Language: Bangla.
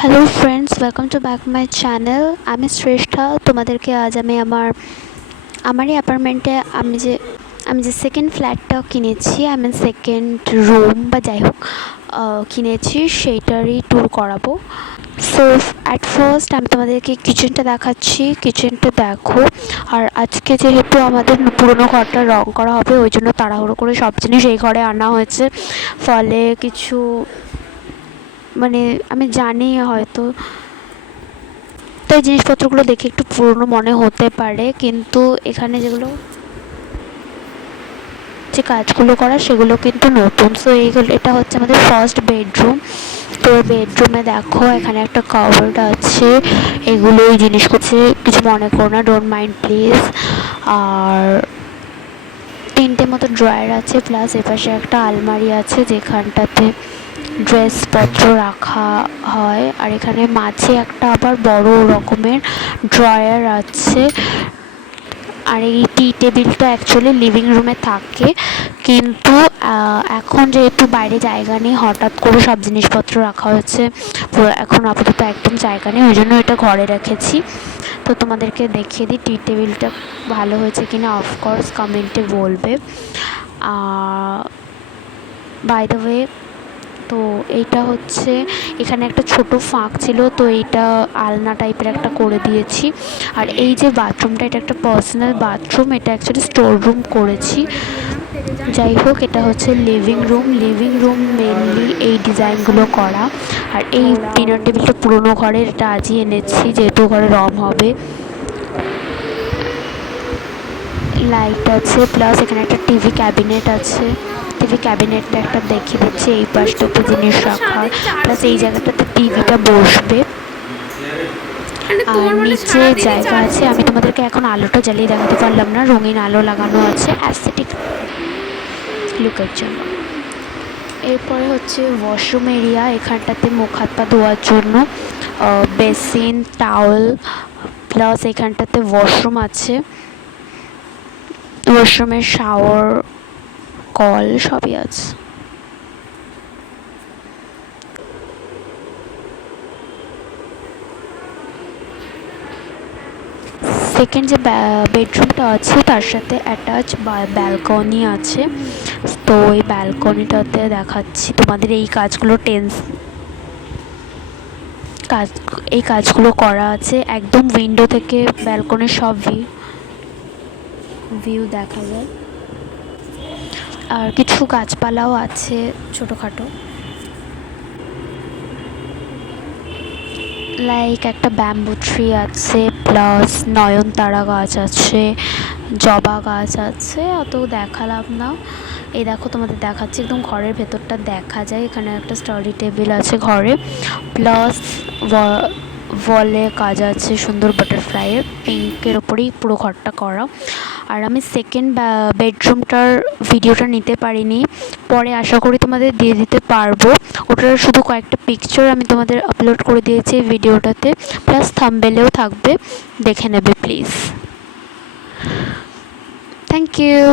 Hello friends, welcome to back my channel. আমি শ্রেষ্ঠা। তোমাদেরকে আজ আমি আমারই অ্যাপার্টমেন্টে আমি যে সেকেন্ড ফ্ল্যাটটা কিনেছি, আমি সেকেন্ড রুম বা যাই হোক কিনেছি, সেইটারই ট্যুর করাবো। সো অ্যাট ফার্স্ট আমি তোমাদেরকে কিচেনটা দেখাচ্ছি। কিচেনটা দেখো। আর আজকে যেহেতু আমাদের পুরোনো ঘরটা রং করা হবে, ওই জন্য তাড়াহুড়ো করে সব জিনিস এই ঘরে আনা হয়েছে। ফলে কিছু আমি জানি হয়তো, তো এই জিনিসপত্রগুলো দেখে একটু পুরনো মনে হতে পারে, কিন্তু এখানে যে কাজগুলো করা সেগুলো কিন্তু নতুন। সো এটা হচ্ছে আমাদের ফার্স্ট বেডরুম। তো বেডরুমে দেখো এখানে একটা কাবার্ড আছে। এগুলো এই জিনিস করছে, কিছু মনে করো না, ডোন্ট মাইন্ড প্লিজ। আর তিনটে মতো ড্রয়ার আছে, প্লাস এপাশে একটা আলমারি আছে যেখানটাতে ড্রেসপত্র রাখা হয়। আর এখানে মাঝে একটা আবার বড় রকমের ড্রয়ার আছে। আর এই টি টেবিলটা অ্যাকচুয়ালি লিভিং রুমে থাকে, কিন্তু এখন যেহেতু বাইরে জায়গা নেই, হঠাৎ করে সব জিনিসপত্র রাখা হয়েছে, পুরো এখন আপাতত একদম জায়গা নেই, ওই জন্য এটা ঘরে রেখেছি। তো তোমাদেরকে দেখিয়ে দিই টি টেবিলটা ভালো হয়েছে কিনা, অফকোর্স কমেন্টে বলবে। বাই দ্য ওয়ে, তো এইটা হচ্ছে, এখানে একটা ছোট ফাঁক ছিল, তো এইটা আলনা টাইপের একটা করে দিয়েছি। আর এই যে বাথরুমটা, এটা একটা পার্সোনাল বাথরুম, এটা অ্যাকচুয়ালি স্টোর রুম করেছি। যাই হোক, এটা হচ্ছে লিভিং রুম মেনলি এই ডিজাইনগুলো করা। আর এই ডিনার টেবিলটা পুরোনো ঘরের, এটা আজই এনেছি যেহেতু ঘরে রং হবে। লাইট আছে, প্লাস এখানে একটা টিভি ক্যাবিনেট আছে। টিভি ক্যাবিনেটটা একটা দেখিয়ে দিচ্ছে, এই পাশটাতে জিনিস রাখার, প্লাস এই জায়গাটাতে টিভিটা বসবে। আর নিচে জায়গা আছে, আমি তোমাদেরকে এখন আলোটা জ্বালিয়ে দেখাতে পারলাম না, রঙিন আলো লাগানো আছে অ্যাস্থেটিক লুকের জন্য। এরপরে হচ্ছে ওয়াশরুম এরিয়া, এখানটাতে মুখ হাত পা ধোয়ার জন্য বেসিন, টাওয়েল, প্লাস এখানটাতে ওয়াশরুম আছে, ওয়াশরুমের শাওয়ার, কল সবই আছে। সেকেন্ড যে বেডরুমটা আছে তার সাথে অ্যাটাচ ব্যালকনি আছে। তো এই ব্যালকনিটাতে দেখাচ্ছি তোমাদের, এই কাজগুলো করা আছে। একদম উইন্ডো থেকে ব্যালকনির সব ভিউ দেখা যায়। আর কিছু গাছপালাও আছে ছোটোখাটো, লাইক একটা ব্যাম্বু ট্রি আছে, প্লাস নয়নতারা গাছ আছে, জবা গাছ আছে, অত দেখালাম না। এই দেখো তোমাদের দেখাচ্ছি, একদম ঘরের ভেতরটা দেখা যায়। এখানে একটা স্টাডি টেবিল আছে ঘরে, প্লাস ওয়ালে কাজ আছে সুন্দর বাটারফ্লাইয়ের, পিঙ্কের ওপরেই পুরো ঘরটা করা। আর আমি সেকেন্ড বেডরুমটার ভিডিওটা নিতে পারিনি, পরে আশা করি তোমাদের দিয়ে দিতে পারবো। ওটার শুধু কয়েকটা পিকচার আমি তোমাদের আপলোড করে দিয়েছি ভিডিওটাতে, প্লাস থাম্বনেলেও থাকবে, দেখে নেবে প্লিজ। Thank you.